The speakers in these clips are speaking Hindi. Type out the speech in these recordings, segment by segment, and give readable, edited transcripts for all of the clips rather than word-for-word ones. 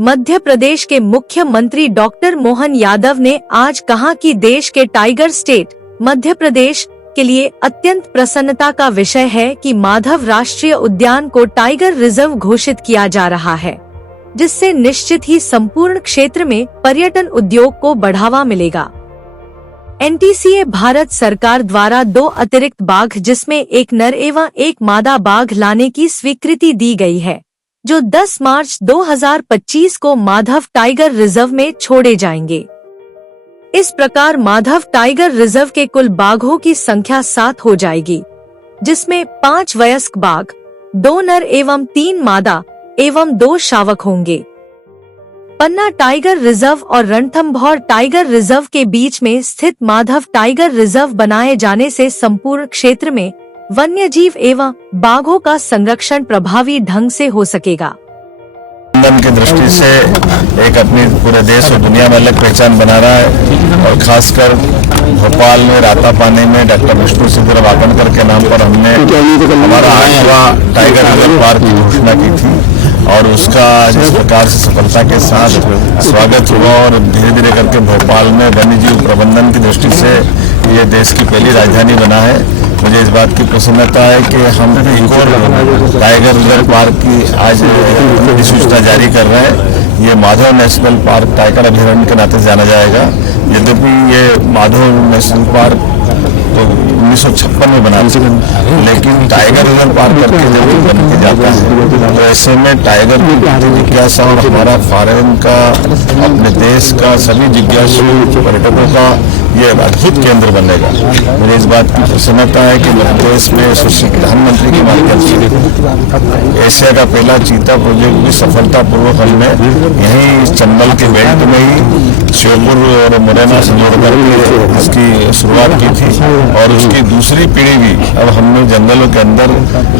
मध्य प्रदेश के मुख्यमंत्री डॉक्टर मोहन यादव ने आज कहा कि देश के टाइगर स्टेट मध्य प्रदेश के लिए अत्यंत प्रसन्नता का विषय है कि माधव राष्ट्रीय उद्यान को टाइगर रिजर्व घोषित किया जा रहा है, जिससे निश्चित ही संपूर्ण क्षेत्र में पर्यटन उद्योग को बढ़ावा मिलेगा। एनटीसीए भारत सरकार द्वारा 2 अतिरिक्त बाघ जिसमें एक नर एवं एक मादा बाघ लाने की स्वीकृति दी गई है, जो 10 मार्च 2025 को माधव टाइगर रिजर्व में छोड़े जाएंगे। इस प्रकार माधव टाइगर रिजर्व के कुल बाघों की संख्या 7 हो जाएगी, जिसमें 5 वयस्क बाघ, 2 नर एवं 3 मादा एवं 2 शावक होंगे। पन्ना टाइगर रिजर्व और रणथंभौर टाइगर रिजर्व के बीच में स्थित माधव टाइगर रिजर्व बनाए जाने से संपूर्ण क्षेत्र में वन्यजीव एवं बाघों का संरक्षण प्रभावी ढंग से हो सकेगा। प्रबंधन की दृष्टि से एक अपनी पूरे देश और दुनिया में अलग पहचान बना रहा है और खासकर भोपाल में रातापानी में डॉक्टर विष्णु सिद्धर वाकणकर के नाम पर हमने हमारा 8वां टाइगर रिजर्व पार्क की घोषणा की थी और उसका जिस प्रकार से सफलता के साथ स्वागत हुआ और धीरे धीरे करके भोपाल में वन्यजीव प्रबंधन की दृष्टि से ये देश की पहली राजधानी बना है। मुझे इस बात की प्रसन्नता है कि हम एक और टाइगर रिजर्व पार्क की आज अधिसूचना जारी कर रहे हैं। ये माधव नेशनल पार्क टाइगर अभयारण्य के नाते जाना जाएगा। यद्यपि ये माधव नेशनल पार्क तो 1956 में बना, लेकिन टाइगर रिजर्व पार्क करके जब बन के जाता है तो ऐसे में टाइगर की जिज्ञासा और हमारा फॉरेन का, अपने देश का, सभी जिज्ञासु पर्यटकों का ये अद्भुत केंद्र बनेगा। मुझे इस बात की प्रसन्नता है कि मध्य प्रदेश में सुशील प्रधानमंत्री के माध्यम से एशिया का पहला चीता प्रोजेक्ट भी सफलतापूर्वक हमने यहीं चंबल के बेल्ट में ही श्योपुर और मुरैना से जोड़कर इसकी शुरुआत की थी और उसकी दूसरी पीढ़ी भी अब हमने जंगलों के अंदर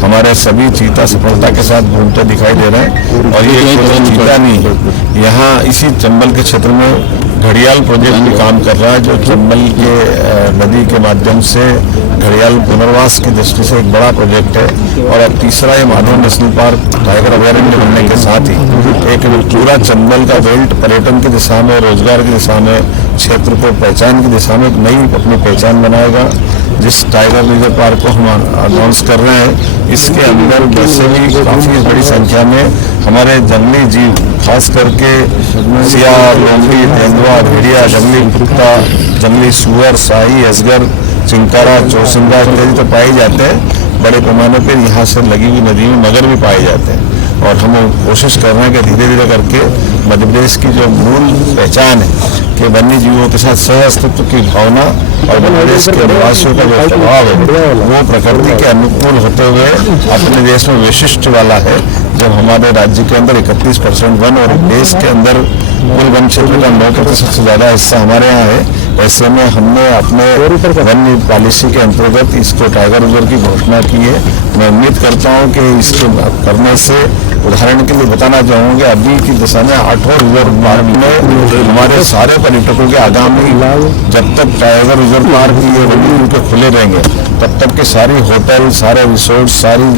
हमारे सभी चीता सफलता के साथ घूमते दिखाई दे रहे हैं। और ये चीता नहीं, यहाँ इसी चंबल के क्षेत्र में घड़ियाल प्रोजेक्ट भी काम कर रहा है, जो चंबल के नदी के माध्यम से घड़ियाल पुनर्वास की दृष्टि से एक बड़ा प्रोजेक्ट है। और अब तीसरा ये माधव नेशनल पार्क टाइगर अभयारण्य बनने के साथ ही एक पूरा चंबल का बेल्ट पर्यटन की दिशा में, रोजगार की दिशा में, क्षेत्र को पहचान की दिशा में एक नई अपनी पहचान बनाएगा। जिस टाइगर रिजर्व पार्क को हम अनाउंस कर रहे हैं, इसके अंदर वैसे भी काफी बड़ी संख्या में हमारे जंगली जीव, खास करके सियार, लोमड़ी, तेंदुआ, भेड़िया, जंगली कुत्ता, जंगली सुअर, शाही, अजगर, चिंकारा, चौसिंगा इत्यादि तो पाए जाते हैं। बड़े पैमाने पर यहाँ से लगी हुई नदी में मगर भी पाए जाते हैं और हम कोशिश कर रहे हैं कि धीरे धीरे करके मध्य प्रदेश की जो मूल पहचान है कि वन्य जीवों के साथ सह अस्तित्व की भावना और मध्य प्रदेश के निवासियों का जो स्वभाव है वो प्रकृति के अनुकूल होते हुए अपने देश में विशिष्ट वाला है। जब हमारे राज्य के अंदर 31% वन और देश के अंदर कुल वन क्षेत्र का 9% से ज्यादा हिस्सा हमारे यहाँ है, ऐसे में हमने अपने वन्य पॉलिसी के अंतर्गत इसको टाइगर रिजर्व की घोषणा की है। मैं उम्मीद करता हूँ कि इसके करने से, उदाहरण के लिए बताना चाहूँगा, अभी की दशा में 8वां रिजर्व पार्क में हमारे सारे पर्यटकों के आगामी, जब तक टाइगर रिजर्व पार्क ये वन्य खुले रहेंगे तब तक के सारी होटल, सारे रिसोर्ट, सारी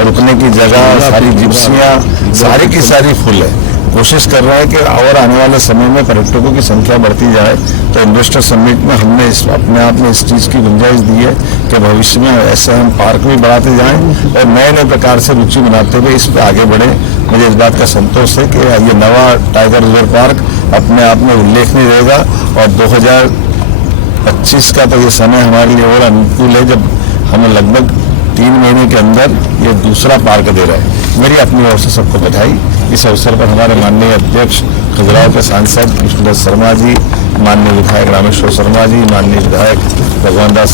रुकने की जगह, सारी जिप्सियाँ, सारी की सारी फुल है। कोशिश कर रहा है कि और आने वाले समय में पर्यटकों की संख्या बढ़ती जाए। तो इन्वेस्टर समिट में हमने अपने आप में इस चीज़ की गुंजाइश दी है कि भविष्य में ऐसे हम पार्क भी बढ़ाते जाएं और नए नए प्रकार से रुचि बनाते हुए इस पर आगे बढ़े। मुझे इस बात का संतोष है कि ये नवा टाइगर रिजर्व पार्क अपने आप में उल्लेखनीय रहेगा और 2025 का तो ये समय हमारे लिए और अनुकूल है, जब हम लगभग 3 महीने के अंदर ये दूसरा पार्क दे रहे हैं। मेरी अपनी ओर से सबको बधाई। इस अवसर पर हमारे माननीय अध्यक्ष खजुराहो के सांसद कृष्णदास शर्मा जी, माननीय विधायक रामेश्वर शर्मा जी, माननीय विधायक भगवान दास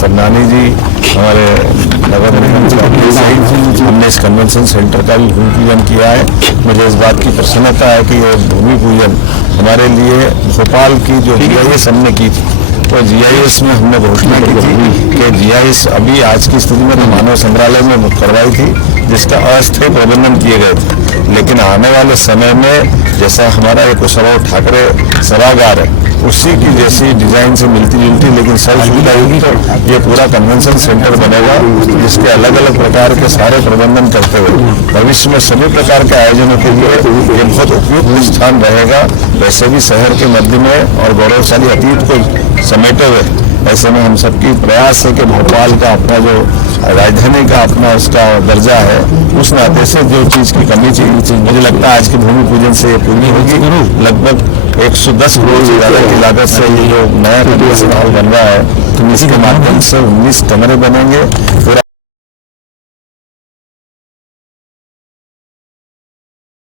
सरनानी जी, हमारे नगर निगम सहित हमने इस कन्वेंशन सेंटर का भी भूमि पूजन किया है। मुझे इस बात की प्रसन्नता है कि ये भूमि पूजन हमारे लिए भोपाल की जो GIS हमने की थी, तो GIS में हमने घोषणा की थी कि GIS अभी आज की स्थिति में मानव संग्रहालय में करवाई थी, जिसका अस्थायी प्रबंधन किए गए थे। लेकिन आने वाले समय में जैसा हमारा एक कुशवाहा ठाकरे सभागार है, उसी की जैसी डिजाइन से मिलती जुलती लेकिन सर्व सुविधा होगी। तो ये पूरा कन्वेंशन सेंटर बनेगा जिसके अलग अलग प्रकार के सारे प्रबंधन करते हुए भविष्य में सभी प्रकार के आयोजनों के लिए ये बहुत उपयुक्त स्थान रहेगा। वैसे भी शहर के मध्य में और गौरवशाली अतीत को समेटे हुए ऐसे में हम सबकी प्रयास है कि भोपाल का अपना जो राजधानी का अपना उसका दर्जा है उस नाते से जो चीज की कमी थी मुझे लगता है आज के भूमि पूजन से ये पूरी होगी। लगभग 110 करोड़ से ज्यादा की लागत से ये जो नया कन्वेंशन हॉल बन रहा है तो इसके माध्यम से 19 कमरे बनेंगे। पूरा